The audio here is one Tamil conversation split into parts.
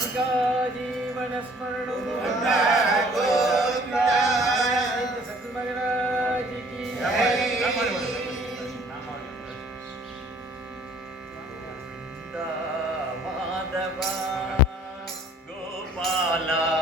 गोविन्दा जीवनस्मरणो सद्मगराज की माधवा गोपाला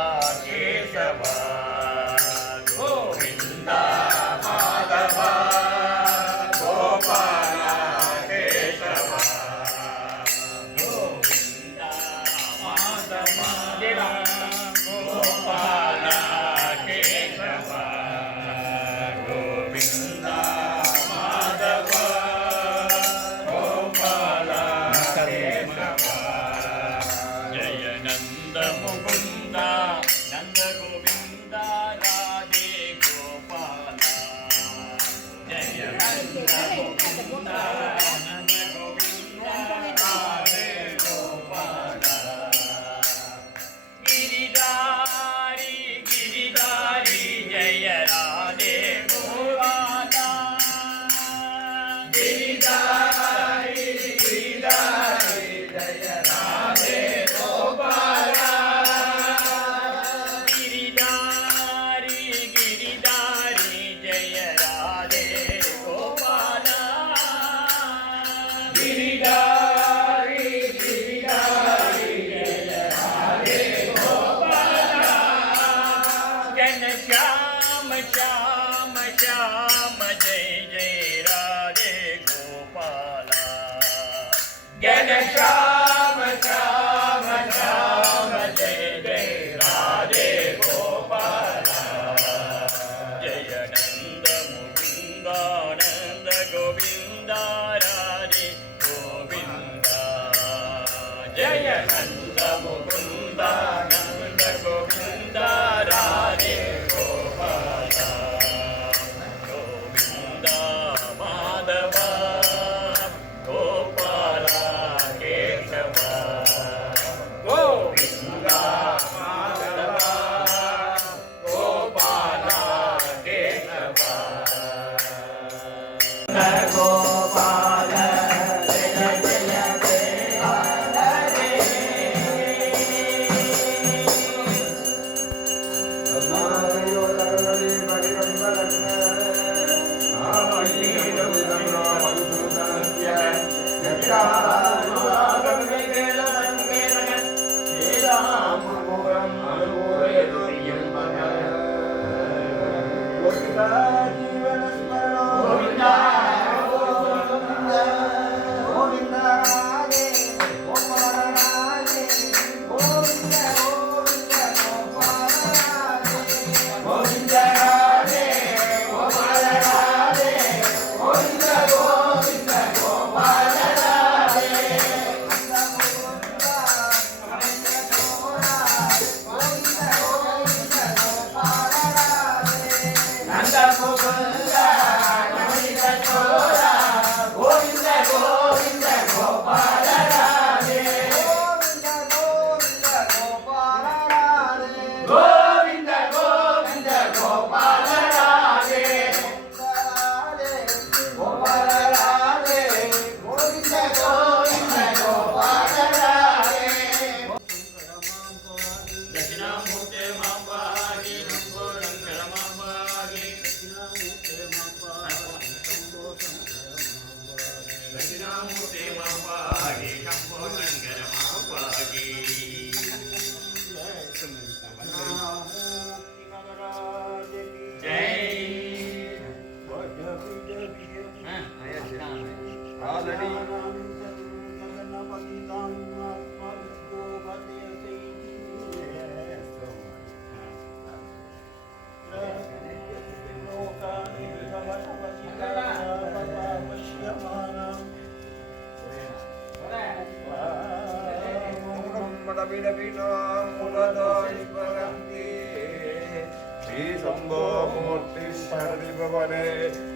श्रीशम्भोमूर्ति शरदिभवने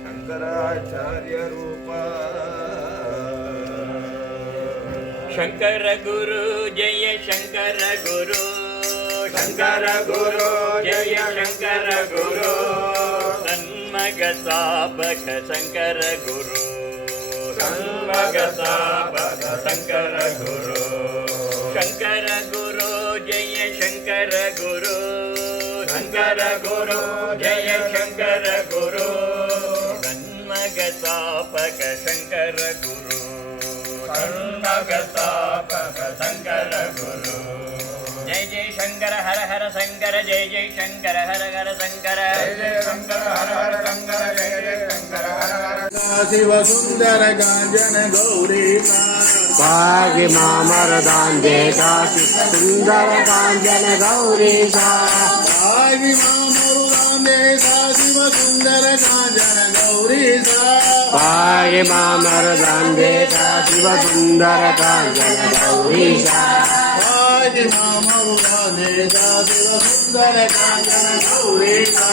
शङ्कराचार्यरूप शङ्कर गुरु जय शङ्कर गुरु शङ्कर गुरु जय शङ्कर गुरु सन्मगतापक शङ्कर गुरु सन्मगतापक शङ्कर गुरु शंकर गुरु जय शंकर गुरु। शंकर गुरु जय शंकर गुरु। सन्मगतापक शंकर गुरु। सन्मगतापक शंकर गुरु। जय जय शंकर हर हर शंकर जय जय शंकर हर हर शंकर। जय शंकर हर हर शंकर जय जय शंकर हर हर शिव सुंदर गांजन गौरी का भाग्यमा मरदान्देका सुन्दरकाञ्चन गौरेशा भाग्यमा मरुदान्देका शिवसुन्दरकाञ्चन गौरीशा भाग्यमा मरदान्देका शिवसुन्दरकाञ्चन गौरीशा भाग्यमा मरुदान्देका शिवसुन्दरकाञ्चन गौरीशा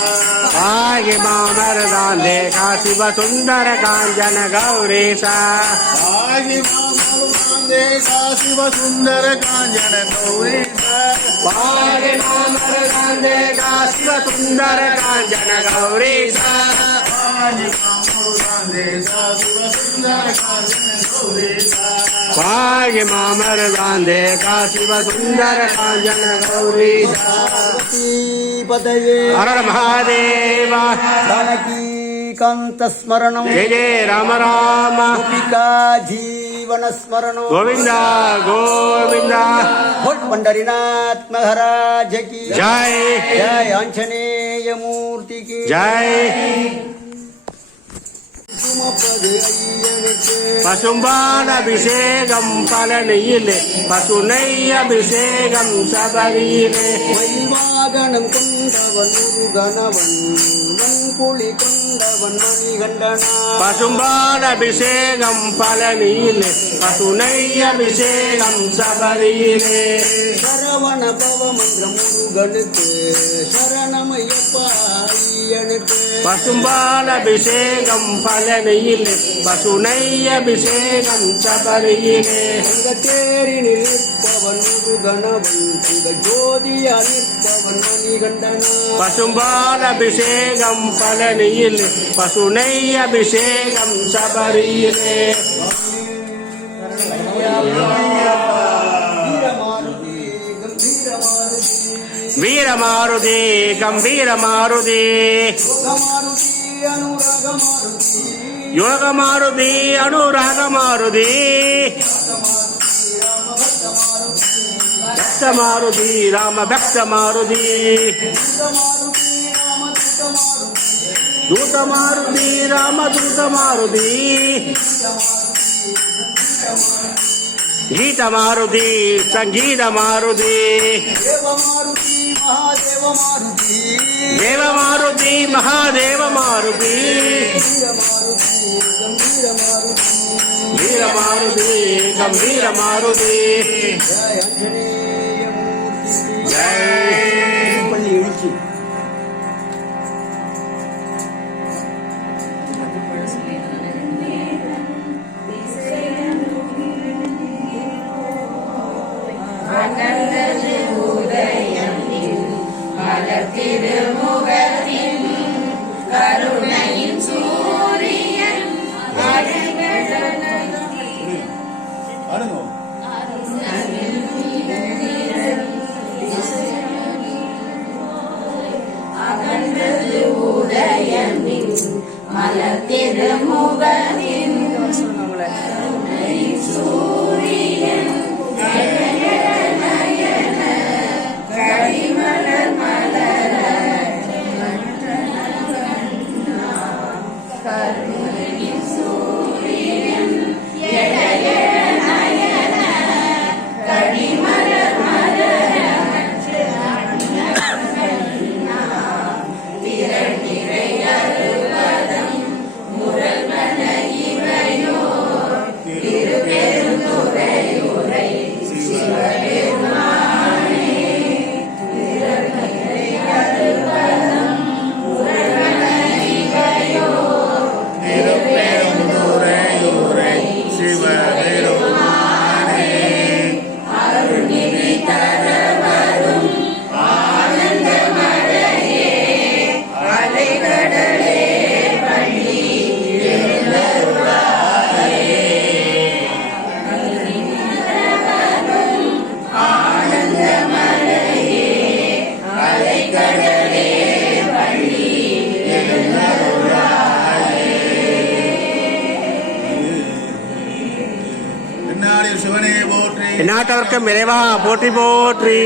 भाग्यमा मरदान्देका शिवसुन्दरकाञ्चन गौरीशा भाग्यमा ೇಶಾ ಶಿವ ಸುಂದರ ಕಾಂಜನ ಗೌರೀಶ ವಾರೆ ನಾಮರ ಕಾಂದೇಶಾ ಶಿವ ಸುಂದರ ಕಾಂಜನ ಗೌರೀಶ ವಾಗೆ ಮಾಮರ ಗಾಂಧೆ ಕಾಶಿವ ಸುಂದರ ಕಾಂಜನ ಗೌರೀಶ ಪದಯೇ ಹರ ಮಹಾದೇವ ಕಾಂತ ಸ್ಮರಣಂ ಜಯ ಜಯ ರಾಮ ರಾಮ ಗೋಪಿಕಾ ಜೀ जीवन स्मरण गोविंदा गोविंदा। भोज पंडरीनाथ महाराज की। जय। जय आंजनेय मूर्ति की। जय। பசும்பால் அபிஷேகம் பழனியிலே பசுனை அபிஷேகம் சபரியிலே. வாகனம் கொண்டவன் முருகனவன் மண்புலி கொண்டவன் மணிகண்டனா பசும்பால் அபிஷேகம் பழனியிலே பசுனை அபிஷேகம் சபரியிலே. சரவண பவமன்ற முருகனுக்கு சரணமையப்பா ஐயனுக்கு. பசும்பால் அபிஷேகம் பழனி கருணையில் பசுனை அபிஷேகம் சபரியிலே தேரி நிற்பவன் முருகனவன் தங்க ஜோதி அழிப்பவன் மணிகண்டன. பசும்பால் அபிஷேகம் பழனியில் பசுனை அபிஷேகம் சபரியிலே வீரமாருதி கம்பீரமாருதி. மாருதி యోగ మారుది అనురాగ మారుది భక్త మారుది రామ భక్త మారుది దూత మారుది రామ దూత మారుది గీత మారుది సంగీత మారుది దేవ మారుతి మహాదేవ మారుతి. మహాదేవమారుతి దేవమారుతి మహాదేవమారుతి వీరమారుతి గంభీరమారుతి వీరమారుతి గంభీరమారుతి జయ జయ இறைவா போற்றி போற்றி.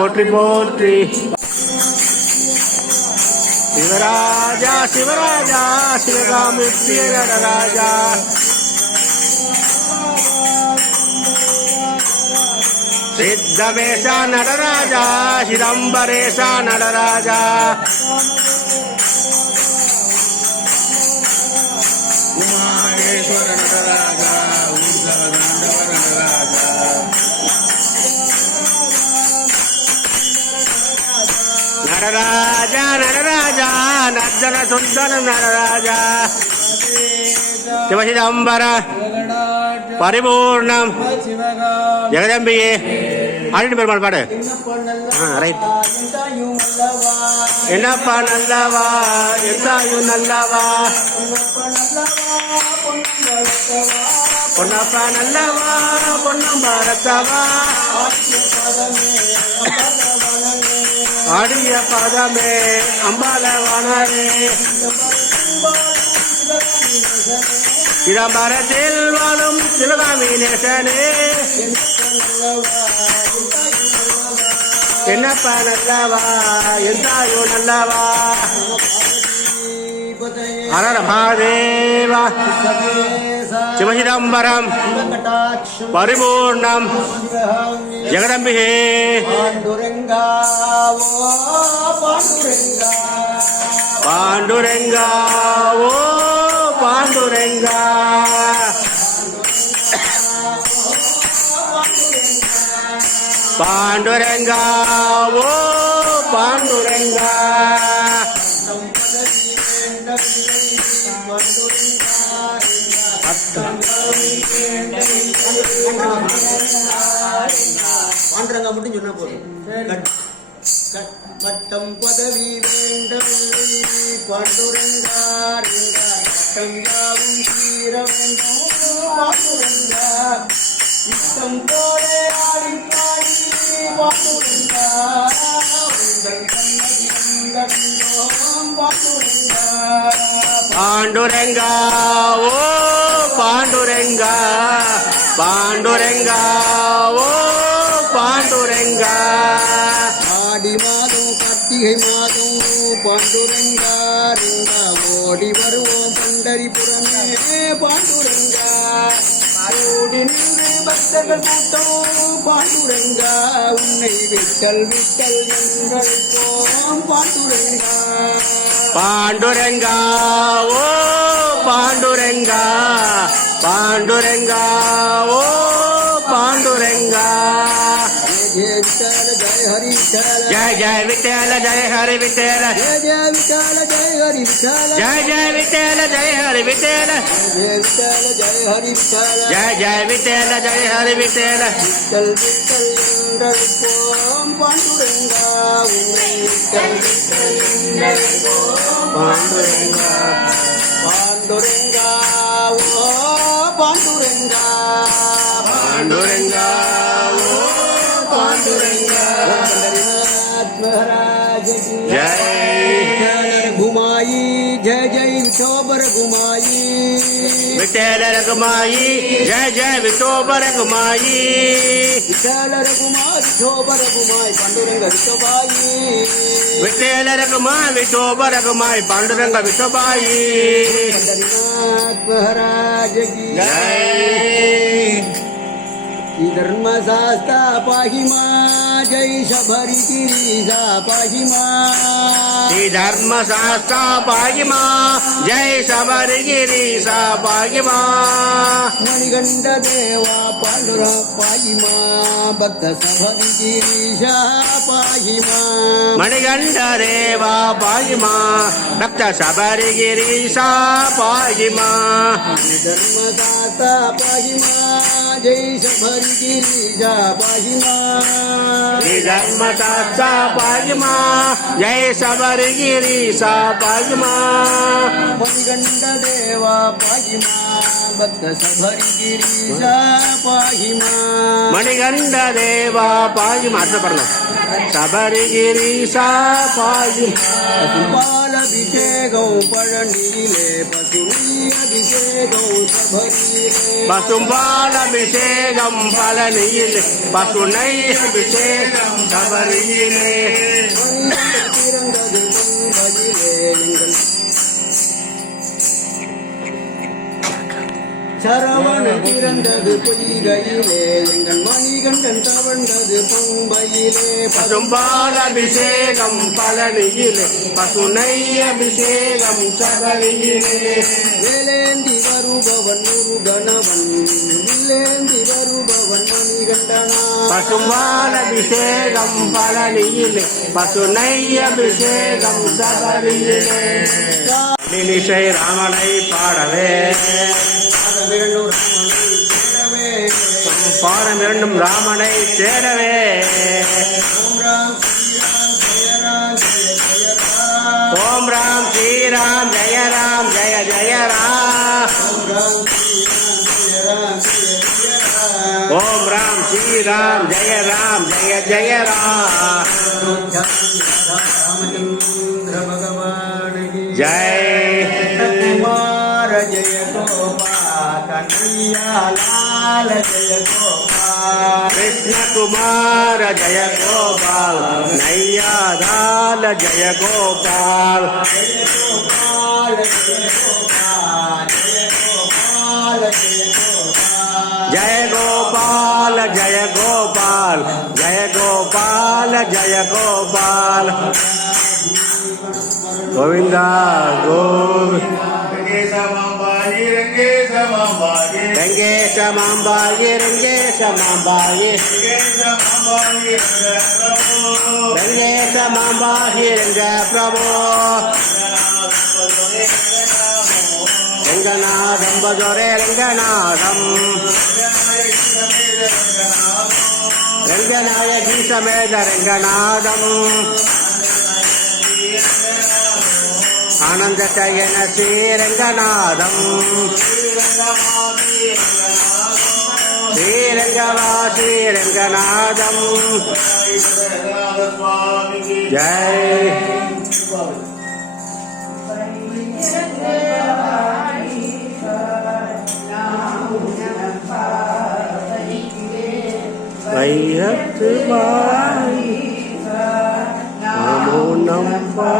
போற்றி போற்றி சிவராஜா சிவராஜா சிவகாமி பிரிய நடராஜா சித்தவேஷ நடராஜா சிதம்பரேஷ நடராஜா உமாமேஸ்வர நடராஜா ஊர்தவ தாண்டவ நடராஜா நடராஜா நடராஜா நர்ஜன சுந்தர நடராஜா. சிவசிதம்பர பரிபூர்ணம். ஜெகதம்பியே ஆடிட்டு பெருமாள் பாடு. ரைட் என்னப்பா நல்லவா எந்தாயும் நல்லவா? பொன்னப்பா நல்லவா பொன்னம் பாரத்தவா ஆடிய பாதமே அம்பால வனரே. சிதம்பரத்தில் வாழும் சிவகாமி நேசனே. என்னப்பா நல்லவா? எந்தாயோ நல்லவா? ஹரர சிவசிதம்பரம் பரிபூர்ணம் ஜெகதம்பிகே. பாண்டுரங்கா பாண்டுரங்கா பாண்டுரங்கா ஓ பாண்டுரங்கா. பாண்டுரங்கா ஓ பாண்டுரங்கா. பாண்டுரங்கா மட்டும் சொன்னா போதும். பட்டம் பதவி வேண்டும். பாண்டுரங்கா ரங்கா பட்டம் யாவும் தீர வேண்டும். பாண்டுரங்கா இஷ்டம் போல ஆடி பாடி பாண்டுரங்கா உங்கள் கண்ணதி வந்தோ పాండురంగా ఓ పాండురంగా పాండురంగా ఓ పాండురంగా. ఆడి మాదం కార్తీకై మాదం పాండురంగా రంగా ఓడి వరువో పండరిపురమే పాండురంగా. பக்தர்கள் கூட்டம் பாண்டுரங்கா உன்னை விட்டல் விட்டல் எங்கள் போம் பாண்டுரங்கா பாண்டுரங்கா ஓ பாண்டுரங்கா பாண்டுரங்கா ஓ. பாண்டுரங்கா ஜெய ஜெய விட்டல் ஜெய ஹரி விட்டல जय जय विठ्ठल जय हरि विठ्ठल ஜெய ஜெய விட்டல ஜெய ஹரி விட்டல जय जय विठ्ठल जय हरि विठ्ठल ஜெய விட்டல ஜெய ஹரி விட்டல जय जय विठ्ठल जय हरि विठ्ठल விட்டல் விட்டல் என்றழைப்போம் பாண்டுரங்கா உன்னை விட்டல் விட்டல் என்றழைப்போம் பாண்டுரங்கா பாண்டுரங்கா ஓ பாண்டுரங்கா पांडुरंगा महाराज की जय घुमाई जय जय विठोबर घुमाई विठ्ठल रघुमाई जय जय विठोबर रघुमाई विठ्ठल रघुमाई विठोबर घुमाई पांडुरंग विठोबाई विठ्ठल रघुमा विठोबर रघुमाई पांडुरंग विठोबाई पंढरीनाथ महाराज की जय धर्मशास्ता पाहिमा जैषभरिगिरिसा पाहिमा। श्रीधर्मशास्त्रा पाहिमा। जैषभरिगिरिसा पाहिमा। मणिगण्डदेवा पाण्डुरः पाहिमा। भक्तसभरिगिरिशा पाहिमा। मणिगण्डदेवा पाहिमा। भक्तसभरिगिरिशा पाहिमा। धर्मदाता पाहिमा। जैषभरिगिरिशा पाहिमा। ధర్మదాస పాయమా జయ శబరిగిరీశా పాయమా మణిగండ దేవా పాయమా భక్త శబరిగిరీశా పాయమా మణిగండ దేవా పాయమా అర్థపడలేదు శబరిగిరీశా పాయమా பசுபால் அபிஷேகம் பழனியிலே பசுனி அபிஷேகம் சபரியிலே. பசும்பால் அபிஷேகம் பழனியில் பசுனை அபிஷேகம் சபரியிலே சரவணன் பிறந்தது பொய்கையிலே. எங்கள் மணிகண்டன் தவழ்ந்தது பொம்பையிலே. பசும்பால் அபிஷேகம் பழனியிலே. பசுனை அபிஷேகம் சபரியிலே வேலேந்தி வருபவன் முருகனவன். வில்லேந்தி வருபவன் மணிகண்டனா பசும்பால் அபிஷேகம் பழனியிலே. பசுனை அபிஷேகம் சபரியிலே நினிஷை ராமனை பாடவே பாடம் இரண்டும் ராமனை சேரவே ஓம் ராம் ஸ்ரீராம் ஜெய ராம் ஜெய ஜெய ராம் ஓம் ராம் ஸ்ரீராம் ஜெய ராம் ஜெய ஜெய ராம் ஜெய் सिया लाल जय गोपाल। कृष्ण कुमार जय गोपाल। नैया लाल जय गोपाल। जय गोपाल जय गोपाल। जय गोपाल जय गोपाल। जय गोपाल जय गोपाल। जय गोपाल जय गोपाल। गोविंदा गोविंद। రంగేశ మాంబాయి రంగేశ మాంబాయి రంగేశ మాంబాయి రంగ ప్రభో రంగనాథం భజోరే రంగనాథం. రంగనాయ గీతమేద రంగనాథం. ஆனந்த சயன ஸ்ரீரங்கநாதம் ஸ்ரீரங்கவா ஸ்ரீரங்கநாதம் ஜெய். வையத்து வாய் நமோ நம்பா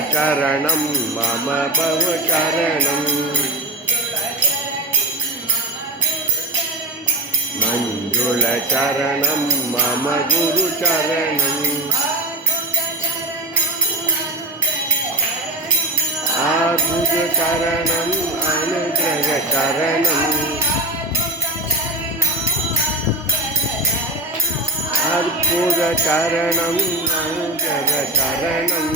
चरणं मम भव भवचरणम् मञ्जुलचरणं मम गुरुचरणम् आभुजचरणम् अनुग्रहचरणम् अर्बुदचरणं अङ्गदचरणम्